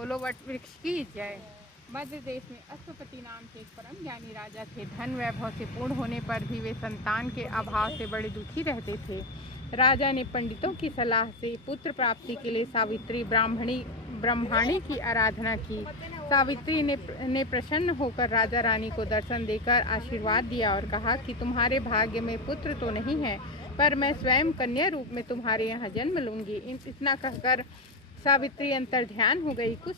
बोलो वट वृक्ष की जय। मध्य देश में अश्वपति नाम के एक परम ज्ञानी राजा थे। धन वैभव से पूर्ण होने पर भी वे संतान के अभाव से बड़े दुखी रहते थे। राजा ने पंडितों की सलाह से पुत्र प्राप्ति के लिए सावित्री ब्रह्माणी की आराधना की। सावित्री ने प्रसन्न होकर राजा रानी को दर्शन देकर आशीर्वाद दिया और कहा कि तुम्हारे भाग्य में पुत्र तो नहीं है, पर मैं स्वयं कन्या रूप में तुम्हारे यहाँ जन्म लूंगी। इतना कहकर सावित्री अंतर्ध्यान हो गई। कुछ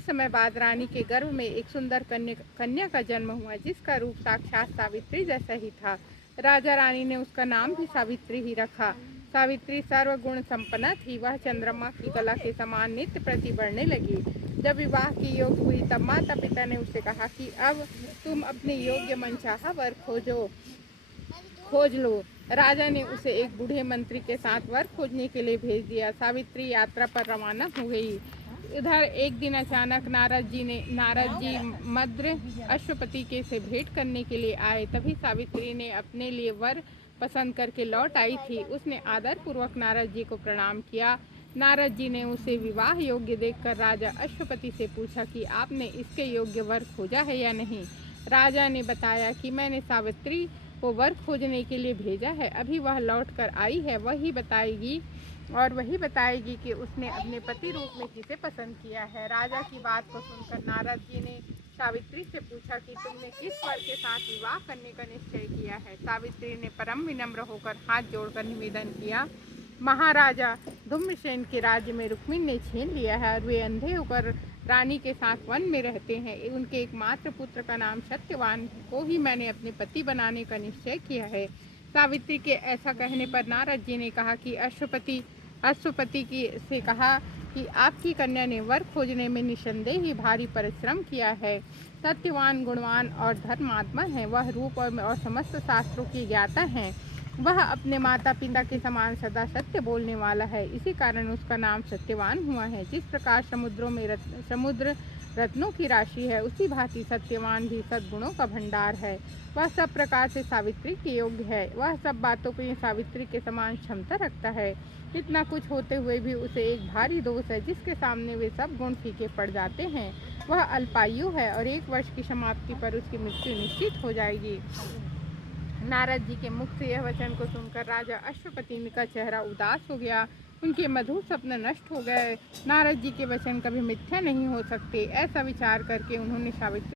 समय बाद रानी के गर्भ में एक सुंदर कन्या का जन्म हुआ, जिसका रूप साक्षात सावित्री जैसा ही था। राजा रानी ने उसका नाम भी सावित्री ही रखा। सावित्री सर्वगुण संपन्न थी। वह चंद्रमा की कला के समान नित्य प्रति बढ़ने लगी। जब विवाह की योग्य हुई तब माता पिता ने उसे कहा कि अब तुम अपने योग्य मनचाहा वर खोज लो। राजा ने उसे एक बूढ़े मंत्री के साथ वर खोजने के लिए भेज दिया। सावित्री यात्रा पर रवाना हो गई। उधर एक दिन अचानक नारद जी मद्र अश्वपति के से भेंट करने के लिए आए। तभी सावित्री ने अपने लिए वर पसंद करके लौट आई थी। उसने आदर पूर्वक नारद जी को प्रणाम किया। नारद जी ने उसे विवाह योग्य देखकर राजा अश्वपति से पूछा कि आपने इसके योग्य वर खोजा है या नहीं। राजा ने बताया कि मैंने सावित्री को वर खोजने के लिए भेजा है। अभी वह लौट कर आई है। वही बताएगी कि उसने अपने पति रूप में किसे पसंद किया है। राजा की बात को सुनकर नारद जी ने सावित्री से पूछा कि तुमने किस वर के साथ विवाह करने का निश्चय किया है। सावित्री ने परम विनम्र होकर हाथ जोड़कर निवेदन किया, महाराजा धूम्रसेन के राज्य में रुक्मिणी ने छीन लिया है और वे अंधे होकर रानी के साथ वन में रहते हैं। उनके एकमात्र पुत्र का नाम सत्यवान को ही मैंने अपने पति बनाने का निश्चय किया है। सावित्री के ऐसा कहने पर नारद जी ने कहा कि अश्वपति से कहा कि आपकी कन्या ने वर खोजने में निसंदेह ही भारी परिश्रम किया है। सत्यवान गुणवान और धर्मात्मा है। वह रूप और समस्त शास्त्रों की ज्ञाता है। वह अपने माता पिता के समान सदा सत्य बोलने वाला है। इसी कारण उसका नाम सत्यवान हुआ है। जिस प्रकार समुद्र रत्नों की राशि है, उसी भांति सत्यवान भी सद्गुणों का भंडार है। वह सब प्रकार से सावित्री के योग्य है। वह सब बातों में सावित्री के समान क्षमता रखता है। इतना कुछ होते हुए भी उसे एक भारी दोष है, जिसके सामने वे सब गुण फीके पड़ जाते हैं। वह अल्पायु है और 1 वर्ष की समाप्ति पर उसकी मृत्यु निश्चित हो जाएगी। नारद जी के मुख से यह वचन को सुनकर राजा अश्वपति का चेहरा उदास हो गया। उनके मधुर सपने नष्ट हो गए। नारद जी के वचन कभी मिथ्या नहीं हो सकते। ऐसा विचार करके उन्होंने सावित्री